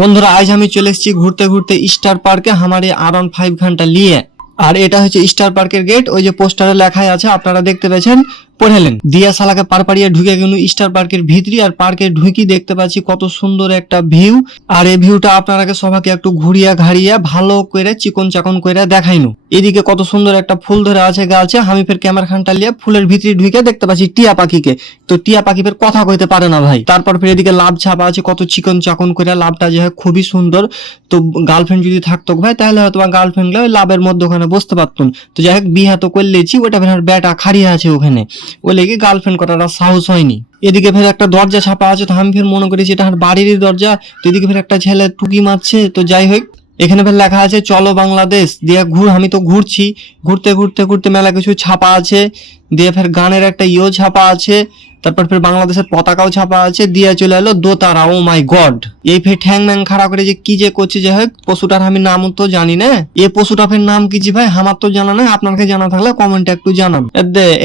বন্ধুরা, আজ আমি চলে এসেছি ঘুরতে ঘুরতে স্টার পার্কে আমার এই আর ফাইভ ঘণ্টা নিয়ে। আর এটা হচ্ছে স্টার পার্কের গেট ওই যে পোস্টারে লেখাই আছে, আপনারা দেখতে পেয়েছেন পড়েলেন দিয়া সালাকে পার পাড়িয়ে ঢুকে গেল স্টার পার্কের ভিতরি, আর পার্কে ঢুকি দেখতে পাচ্ছি কত সুন্দর একটা ভিউ আর এই ভিউটা আপনারা সবাইকে একটু ঘুরিয়া ঘাড়িয়া ভালো করে চিকন চাকন করে দেখাইনু। এদিকে কত সুন্দর একটা ফুল ধরে আছে গাছে আমি ফের ক্যামেরা খানটা লিয়ে ফুলের ভিতরে ঢুকে দেখতে পাচ্ছি টিয়া পাখিকে। তো টিয়া পাখি ফের কথা কইতে পারে না ভাই। তারপর ফের এদিকে লাভ ছাপা আছে, কত চিকন চাকন করে লাভটা যে হয় খুবই সুন্দর। তো গার্লফ্রেন্ড যদি থাকতো ভাই, তাহলে হয়তো গার্লফ্রেন্ড ওই লাভের মধ্যে ওখানে বসতে পারতুন তো যাই হোক, বিহা তো করলেছি ওটা ফের ব্যাটা খাড়িয়ে আছে ওখানে। ওই লেগে গার্লফ্রেন্ড করাটা সাহস হয়নি। এদিকে ফের একটা দরজা ছাপা আছে, তো আমি ফের মনে করেছি এটা আমার বাড়িরই দরজা। তো এদিকে ফের একটা ছেলে টুকি মারছে, তো যাই হোক এখানে ফের লেখা আছে, চলো বাংলাদেশ, দিয়া ঘুর, আমি তো ঘুরছি। ঘুরতে ঘুরতে ঘুরতে মেলা কিছু ছাপা আছে। দিয়ে ফের গানের একটা ইও ছাপা আছে, তারপর ফের বাংলাদেশের পতাকাও ছাপা আছে, দিয়ে চলে এলো দোতারা, ও মাই গড। এই ফের ঠ্যাং ম্যাং খাড়া করে যে কি যে করছে যে হোক, পশুটার আমি নাম তো জানি না। এ পশুটা ফের নাম কি ভাই, আমার তো জানা নাই, আপনাকে জানা থাকলে কমেন্টে একটু জানান।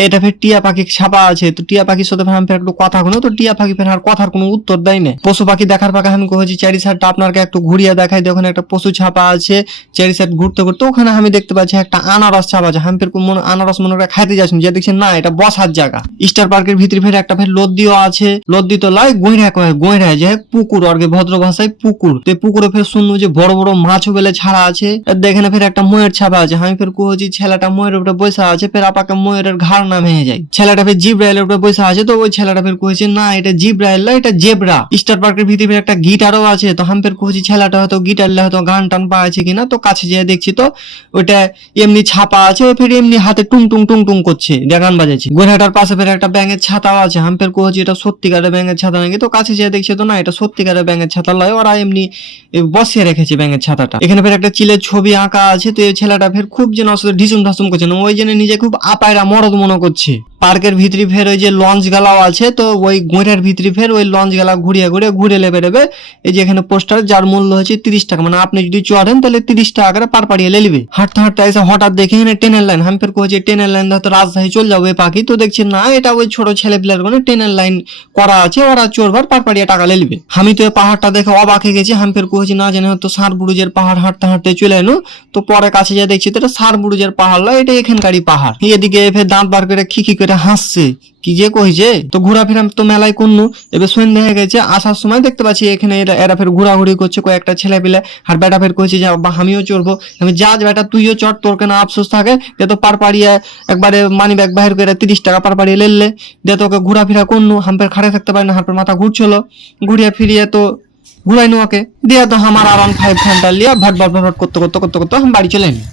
এটা ফের টিয়া পাখি ছাপা আছে, তো টিয়া পাখির সাথে ফের আমি ফের একটু কথা শুনো তো টিয়া পাখি ফের আর কথার কোনো উত্তর দেয় না। পশু পাখি দেখার পাখা আমি কহেছি চারি সাইডটা আপনাকে একটু ঘুরিয়ে দেখাই ওখানে একটা পশু ছাপা আছে চারি সাইড ঘুরতে ঘুরতে, ওখানে আমি দেখতে পাচ্ছি একটা আনারস ছাপা আছে। আমি ফের মনে আনারস মনে করে খাইতে যাচ্ছি যে দেখছি না, এটা বসার জায়গা। স্টার পার্কের ভিতরে ফের একটা ফের লদ্দিও আছে। লদ্দি তো লাই গোঁড়া কয় গোঁড়া যে পুকুর আর ভদ্র ভাষায় পুকুর। তো পুকুরে ফের শুনব যে বড় বড় মাছও বেলে ছাড়া আছে। দেখেন ফের একটা ময়ের ছাপা আছে। আমি ফের কুহছি ছেলেটা ময়ের উপরে বসে আছে, ফের আপাকে ময়ূরের ঘাড় নামে যায়। ছেলেটা ফের জিব্রাইলের উপরে বসে আছে। তো ওই ছেলেটা ফের কয়েছে না, এটা জিব্রাইল না, এটা জেব্রা। স্টার পার্কের ভিতরে ফের একটা গিটারও আছে। তো আমি ফের কয়েছি ছেলেটা হয়তো গিটার হয়তো গান টান পা আছে কিনা? তো কাছে যেয়ে দেখছি তো, ওইটা এমনি ছাপা আছে, ও ফের এমনি হাতে টুং টুং টুং টুং করছে। দিয়ে গান বাজাচ্ছে গোড়াটার পাশে ফের একটা ব্যাঙের ছাতাও আছে আমি ফের কয়েছি এটা সত্যিকারের ব্যাঙের ছাতা নাকি? তো কাছে যেয়ে দেখছে তো না, এটা সত্যিকারের ব্যাঙের ছাতা লয়, ওরা এমনি বসিয়ে রেখেছে ব্যাঙের ছাতাটা। এখানে ফের একটা চিলের ছবি আঁকা আছে, তো এই ছেলেটা ফের খুব যেন আসলে ঢিসুম ঢাসুম করছে, না, ওই জন্য নিজে খুব আপায়রা মরদ মনে করছে। পার্কের ভিতরে ফের ওই যে লঞ্চ গালাও আছে, তো ওই গোড়ের ভিতরে ফের ওই লঞ্চ গালা ঘুরিয়ে ঘুরিয়ে ঘুরে লেবে নেবে এই যে এখানে পোস্টার, যার মূল্য হচ্ছে তিরিশ টাকা মানে আপনি যদি চড়েন তাহলে তিরিশ টাকা করে পার পাড়িয়ে লেলিবে। হাঁটতে হাঁটতে এসে হঠাৎ দেখে এখানে ট্রেনের লাইন আমি ফের কয়েছি ট্রেনের লাইন হয়তো রাজধানী চলে যাবে পাখি, তো দেখছি না, এটা ওই ছোট ছেলে পিলার মানে ট্রেনের লাইন করা আছে, ওরা চোরবার পার পাড়িয়ে টাকা লেলিবে আমি তো পাহাড়টা দেখে অবাক হয়ে গেছি, আমি ফের কয়েছি না, জানি হয়তো সার বুড়ুজের পাহাড় হাঁটতে হাঁটতে চলে এলো তো পরে কাছে যা দেখছি, তো এটা সার বুড়ুজের পাহাড়, লয় এটা এখানকারই পাহাড়। এদিকে ফের দাঁত বার করে খিখি করে হাসছে। কি যে কইছে? তো ঘোরাফেরা তো মেলায় করনু। এবার সন্ধ্যা হয়ে গেছে, আসার সময় দেখতে পাচ্ছি এখানে এরা এরা ফের ঘোরাঘুরি করছে, কয়েকটা ছেলে পেলে আর বেটা ফের কইছে যে, বা, আমিও চড়বো। আমি, যা বেটা, তুইও চড়, তোর কেন আফসোস থাকে? যে তো পার পাড়িয়ে একবারে মানি ব্যাগ বাহির করে তিরিশ টাকা পার পাড়িয়ে লেললে দিয়ে তোকে ঘোরাফেরা করনু। হাম্পের খাড়ে থাকতে পারি না হাম্পের মাথা ঘুরছিল। ঘুরিয়ে ফিরিয়ে তো ঘুরাইনু ওকে। দিয়ে তো আমার আরাম ফাইভ ঘণ্টা লিয়া ভট ভট ভট করতে করতে করতে করতে আমি বাড়ি চলে এলি।